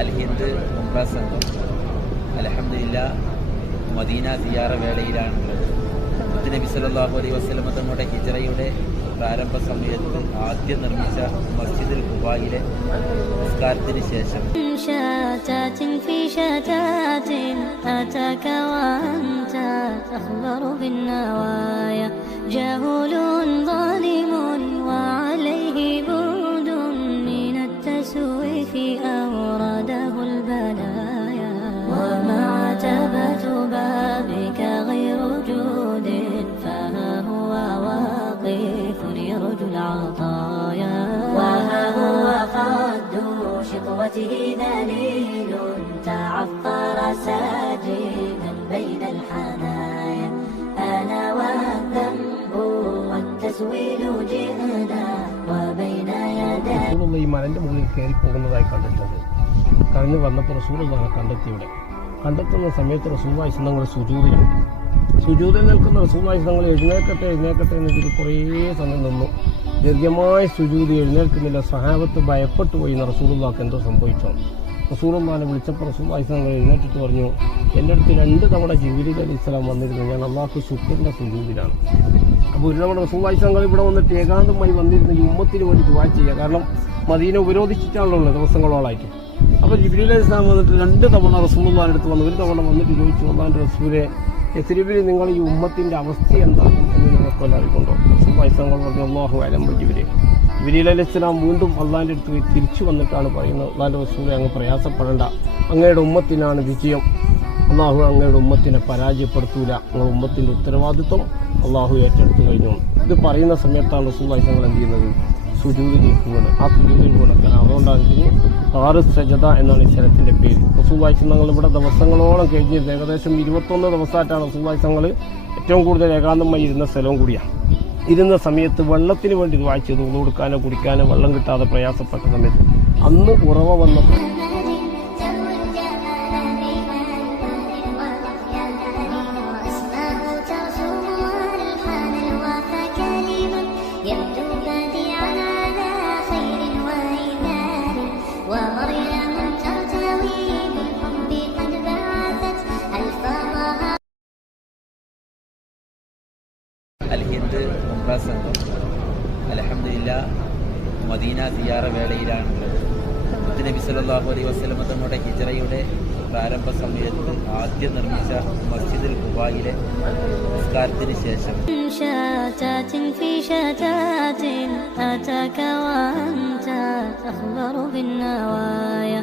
അൽ-ഹിന്ദ് ഉംറ സംഘം അൽഹംദുലില്ലാഹ് മദീന സിയാറ വേളയിലാണുള്ളത്. നബി സല്ലല്ലാഹു അലൈഹി വസല്ലം തങ്ങളുടെ ഹിജ്റയുടെ പ്രാരംഭ സമയത്ത് ആദ്യം നിർമ്മിച്ച മസ്ജിദുൽ ഖുബായിലെ നിസ്കാരത്തിന് ശേഷം العطايا وها هو قد شطوته ذليل تعطر ساجدا بين الحنايا أنا والذنب والتسويل جئنا وبين يدي ഈ മലന്റെ മുകളിൽ കയറി പോകുന്നതായി കണ്ടിട്ടുണ്ട്. കഴിഞ്ഞു വന്നപ്പോൾ റസൂലുള്ളാഹിനെ കണ്ടെത്തുന്ന സമയത്ത് റസൂലുള്ളാഹി തങ്ങൾ സുജൂദിൽ നിൽക്കുന്ന റസൂലുള്ളാഹി തങ്ങൾ എഴുന്നേൽക്കട്ടെ എന്നിട്ട് കുറേ സമയം നിന്നു. ദീർഘമായ സുജൂദ് എഴുന്നേൽക്കുന്നില്ല. സഹാബത്ത് ഭയപ്പെട്ടു പോയി. റസൂലുള്ളാഹിക്ക് എന്തോ സംഭവിച്ചോ. റസൂലുള്ളാഹിനെ വിളിച്ചപ്പോൾ റസൂലുള്ളാഹി തങ്ങൾ എഴുന്നേറ്റിട്ട് പറഞ്ഞു, എൻ്റെ അടുത്ത് 2 തവണ ജിബ്രീൽ അലൈഹിസ്സലാം വന്നിരുന്നു. ഞാൻ അല്ലാഹു ശുക്രിൻ്റെ സുജൂദിലാണ്. അപ്പോൾ ഒരു തവണ റസൂലുള്ളാഹി തങ്ങൾ ഇവിടെ വന്നിട്ട് ഏകാന്തമായി വന്നിരുന്നു ഈ ഉമ്മത്തിന് വേണ്ടി ദുആ ചെയ്യുക. കാരണം മദീന ഉപരോധിച്ചിട്ടാണല്ലോ ഉള്ളത് ദിവസങ്ങളോളായിട്ട്. അപ്പോൾ ജിബ്രീൽ അലൈഹിസ്സലാം വന്നിട്ട് 2 തവണ റസൂലുള്ളാഹിൻ്റെ അടുത്ത് വന്നു. ഒരു തവണ വന്നിട്ട് ചോദിച്ചു, അല്ലാഹുവിൻ്റെ റസൂലേ, യസ്രിബിൽ നിങ്ങൾ ഈ ഉമ്മത്തിൻ്റെ അവസ്ഥ എന്താണ് എന്ന് നിങ്ങൾക്കെല്ലാം അറിയുന്നുണ്ടോ? റസൂലുള്ളാഹി പറഞ്ഞു, അല്ലാഹു അലം ജിബ്രീൽ. ജിബ്രീൽ അലൈഹിസ്സലാം വീണ്ടും അള്ളാഹിൻ്റെ അടുത്ത് തിരിച്ചു വന്നിട്ടാണ് പറയുന്നത്, അല്ലാഹുവിൻ്റെ റസൂലേ, അങ്ങ് പ്രയാസപ്പെടേണ്ട, അങ്ങയുടെ ഉമ്മത്തിനാണ് വിജയം. അള്ളാഹു അങ്ങയുടെ ഉമ്മത്തിനെ പരാജയപ്പെടുത്തൂല. നിങ്ങളുടെ ഉമ്മത്തിൻ്റെ ഉത്തരവാദിത്വം അള്ളാഹു ഏറ്റെടുത്തു കഴിഞ്ഞു. ഇത് പറയുന്ന സമയത്താണ് റസൂലുള്ളാഹി എന്ത് ചെയ്യുന്നത്? സുജൂദിലിരിക്കുന്നത്. ആ സുജൂദിൽ വീണക്കാൻ അതുകൊണ്ടാണ് ഇതിന് 6 സജദ എന്നാണ് ഈ സ്ഥലത്തിൻ്റെ പേര്. റസൂലുള്ളാഹി തങ്ങൾ ഇവിടെ ദിവസങ്ങളോളം കഴിഞ്ഞിരുന്നത്. ഏകദേശം 21 ദിവസമായിട്ടാണ് റസൂലുള്ളാഹി തങ്ങൾ ഏറ്റവും കൂടുതൽ ഏകാന്തമായി ഇരുന്ന സ്ഥലവും കൂടിയാണ്. ഇരുന്ന സമയത്ത് വെള്ളത്തിന് വേണ്ടി ദുആ ചെയ്തു. ഉളു കൊടുക്കാനോ കുടിക്കാനോ വെള്ളം കിട്ടാതെ പ്രയാസപ്പെട്ട സമയത്ത് അന്ന് ഉറവ വന്നപ്പോൾ അൽ-ഹിന്ദ് ഉംറ സംഘം അൽഹംദുലില്ലാഹ് മദീന സിയാറ വേളയിലാണുള്ളത്. നബി സല്ലല്ലാഹു അലൈഹി വസല്ലം തങ്ങളുടെ ഹിജ്റയുടെ പ്രാരംഭ സമയത്ത് ആദ്യം നിർമ്മിച്ച മസ്ജിദുൽ ഖുബായിലെ നിസ്കാരത്തിന് ശേഷം أتاك وأنت تخبر بالنوايا